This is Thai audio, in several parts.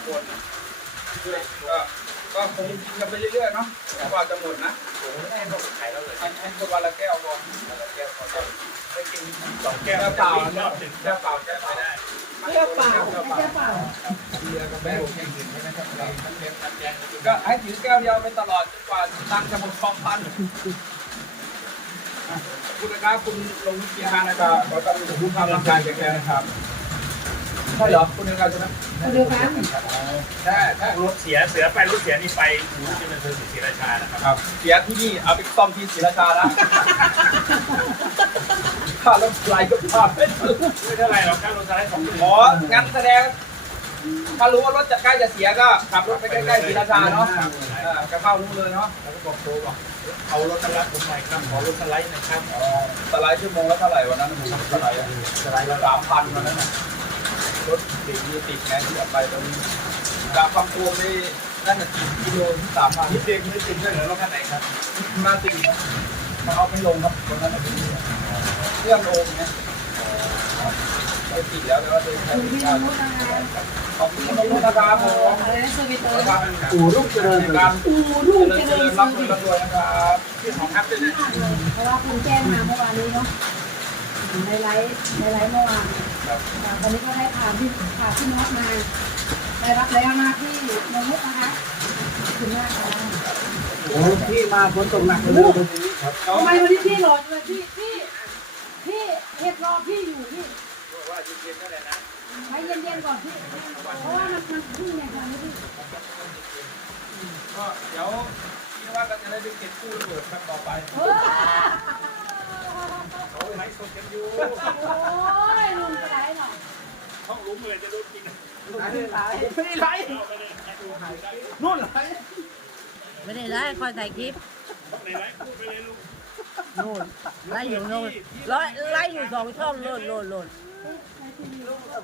ให้คนก็ก็คงกินกันไปเรื่อยๆเนาะกว่าจะหมดนะผมไม่ให้คนขายแล้วเลยให้ให้คนวันละแก้วก่อนวันละแก้วก่อนไม่กินสองแก้แก้ววเปล่ารอบหนึ่งแก้วเปล่าแก้วเปล่าไม่ได้แก้วเปล่าแก้วเปล่าเบียร์กาแฟแก้วแก้วอื่นไม่ได้ครับเราทั้งเลี้ยงทั้งแกงก็ให้ถือแก้วเดียวไปตลอดจนกว่าตังค์จะหมดสองพันคุณนะครับคุณลงเกียร์ฮานะครับขอต้อนรับผู้ทำร่างกายแข็งแรงนะครับใช่เหรอคุณเดียวกันใช่ไหมเดียวกันใช่ใช่รถเสียเสือไปรถเสียนี่ไปอยู่ที่มันคือศรีราชานะครับครับเสียที่นี่เอาไปซ่อมที่ศรีราชานะค่ารถไหลก็พาไปถึงไม่เท่าไหร่หรอกค่ารถสไลด์สองหมื่นอ๋องั้นแสดงถ้ารู้ว่ารถจะใกล้จะเสียก็ขับรถไปใกล้ๆศรีราชาเนาะเออก็เข้ารู้เลยเนาะแล้วก็บอกโทรบอกเอารถสไลด์ผมหน่อยครับขอรถสไลด์หนะครับสไลด์ชั่วโมงละเท่าไหร่วันนั้นผมสไลด์อะสไลด์ละสามพันวันนั้นน่ะ รถติดมีติดไงที่เอาไปตรงนี้จากคำโพไปนั่นน่ะกี่กิโลสามพันนี่เด็กไม่ติดด้วยเหรอรถคันไหนครับมาติดมาเอาไม่ลงครับตรงนั้นเป็นเครื่องโอมไงไปติดแล้วแต่ว่าเดินใช้คุณไม่พี่ได้นุชนขอบคุณน้องนุชนะครับผมอะไรนะสวิตเตอร์ขอบคุณอู่รุ่งเจริญในการอูลูกเจเจริญญรับสุเงินดรับรวยนะครับที่ของครับด้วยนะมากเลเพราะว่าคุณแจ้งมาเมื่อวานนี้เนาะในไลฟ์ในไลฟ์เมื่อวาน วันนี้ก็ได้ผ่านที่ผ่านที่น็อตมาได้รับแล้วหน้าที่นงมุกนะคะขอบคุณมากค่ะโอ้พี่มาฝนตกหนักเลยวันนี้ครับทำไมวันนี้พี่รอจังเลยพี่พี่พี่เห็ดรอพี่อยู่พี่ว่าเย็นๆเท่าไหร่นะให้เย็นๆก่อนพี่เพราะว่ามันมันพึ่งเนี่ยค่ะนี่พี่ก็เดี๋ยวคิดว่าก็จะได้ไปเก็บกู้ระเบิดครับต่อไป เขาไลฟ์สดกันอยู่โอ้ยลุงไปไหนหน่อยห้องรู้มือจะรู้กินไม่ได้ไลฟ์ไม่ได้ไลฟ์เราไม่ได้ให้ดูถ่ายได้นู่นไลฟ์ไม่ได้ไล่คอยถ่ายคลิปในไลฟ์พูดไปเลยลูกนู่นไล่อยู่นู่นไล่ไล่อยู่สองช่องโลดโลดโลด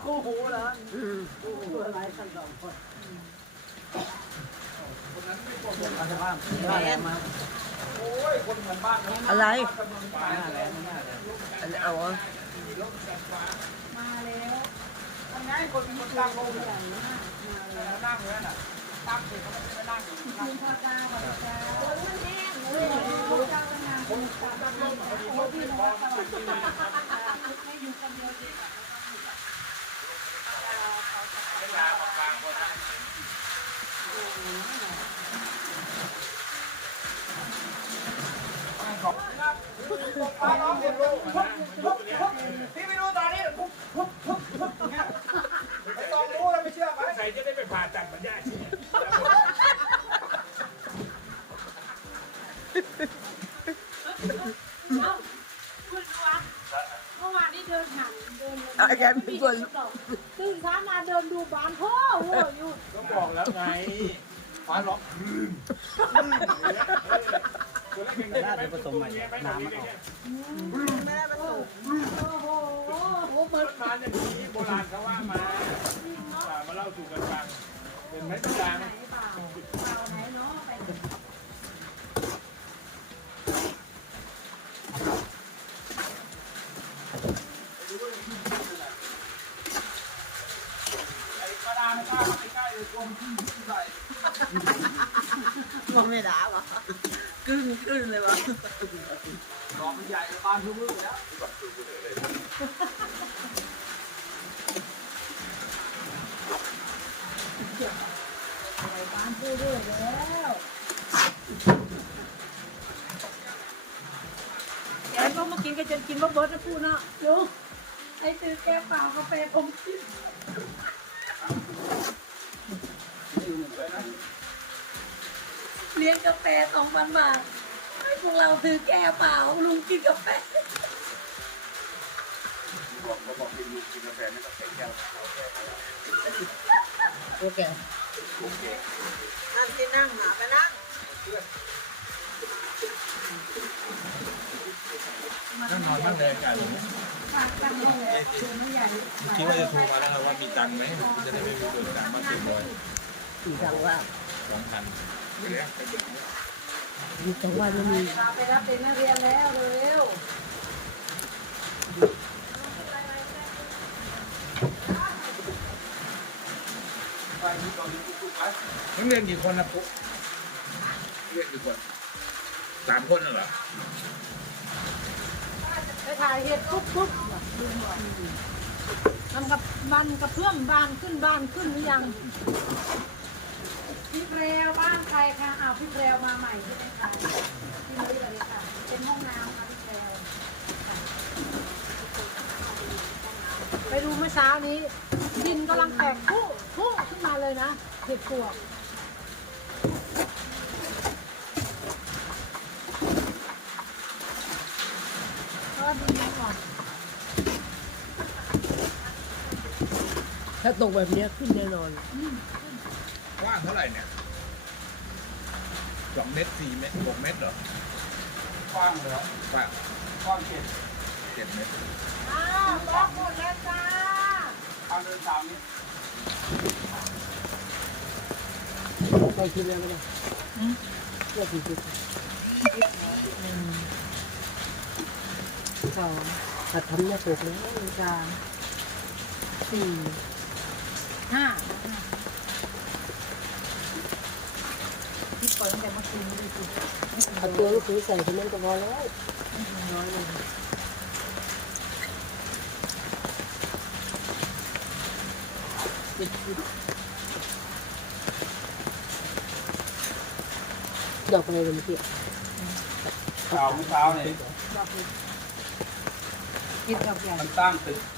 คู่หูนะอืมคู่หูอะไรกันสองคนอาจจะว่าว่าแรอ้ยคนเหมือนบ้านนะอะไรงไปห น้าแรงหน้าแรงอันเอาอะมาแล้วทำไงคนคนตั้งโลกเนี่ยนั่งอยู่นั่นน่ะตั้งเสร็จเขาไม่ได้นั่งอยู่คุณพ่อจ้าพ่อจ้าโอ้ยแม่โอ้ยเจ้าตั้งานคุณตาตั้งนานโอ้พี่น้องตลอดไม่อยู่คนเดียวดีกว่าเวลาออกกลางคนนะป้าน้งเห็น ลูกพุ๊บพุ๊บพุ๊บพี่ไปดูตอนนี้พุ๊บพุ๊บพุ๊บอย่างเงี้ยไม่ต้องรู้แล้วไม่เชื่อไหมใครจะได้ไปผ่าตัดปัญญาชีพเอ้าคุณดูวะเมื่อวานนี้เดินหันเดินอาจารย์เป็นคน ตื่นเช้ามาเดินดูบ้านพ่อโว้ยอยู่ ก็บอกแล้วไงฟ้าร้อง น่าจะผสมใหม่น้ำมันออกโอ้โหโอ้โหเหมือนมาอย่างนี้โบราณเขาว่ามามาเล่าสู่กันฟังเป็นไหมทุกอย่างไหนเปล่าเปล่าไหนเนาะไปไอ้กระดานข้าวไม่ใกล้เลยกลมที่ใส่มันไม่ด่าวะกึ้งกึ้ง เลยวะดอมันใหญ่บานทุกลูกแล้วไปบ้านพูดด้วยแล้วแกก็มากินกันจนกินว่าเบิร์ดนะพูดนะลุงไอ้ซื้อแก้วเปล่ากาแฟผมกินเลี้ยงกาแฟสองพันบาท พวกเราซื้อแก้วเปล่าลุงกินกาแฟบอกเขาบอกกินกินกาแฟไม่ต้องใส่แก้วโอเคโอเคนั่งที่นั่งหาไปนั่งนั่งนอนนั่งเลยกันฝากตังค์ด้วยแหละถุงมันใหญ่คิดว่าจะโทรมาแล้วว่ามีตังค์ไหมจะได้ไม่มีตังค์มาเต็มเลยสี่จังว่าสองพัน มีจังว่าไม่มีเวลาไปรับเด็กนักเรียนแล้วเร็วไปไปที่ตอนนี้ทุกๆไปนักเรียนกี่คนนะปุ๊เรียนกี่คนสามคนน่ะเหรอไปถ่ายเห็ดปุ๊บปุ๊บมันกับมันกับเพื่อมบ้านขึ้นบ้านขึ้นหรือยัง พี่เปรวบ้านใครคะอ้าวพี่เปรวมาใหม่ใช่ไหมคะพี่นุ้ยเลยค่ะ เป็นห้องน้ำค่ะพี่เปรวค่ะไปดูเมื่อเช้านี้ดินกำลังแตกพุ่พุ่ขึ้นมาเลยนะเห็ดปวกก็ดีก่อนถ้าตกแบบเนี้ยขึ้นแน่นอนก ว้างเท่าไหร่เนี่ยสองเมตรสี่เมตรหกเมตรเหรอกว้างเลยครับกว้างกว้างเจ็ดเจ็ดเมตรอ้าวบอกหมดแล้วจ้าทางเดินสามนี่ไปคิดแล้วก็ได้เลือกกี่คิดสองตัดทำเนี่ยตกแล้วสามสี่ห้าพี่เปิ ดตั้งแต่เมื่อคืนไม่ได้กินเอาตัวลูกคือใส่ที่นั่นก็พอแล้วน้อยเลยดอกอะไรเมื่อกี้เช้าเมื่อเช้าเนี่ยดอกเห็ดกินดอกใหญ่ มันสร้างตึก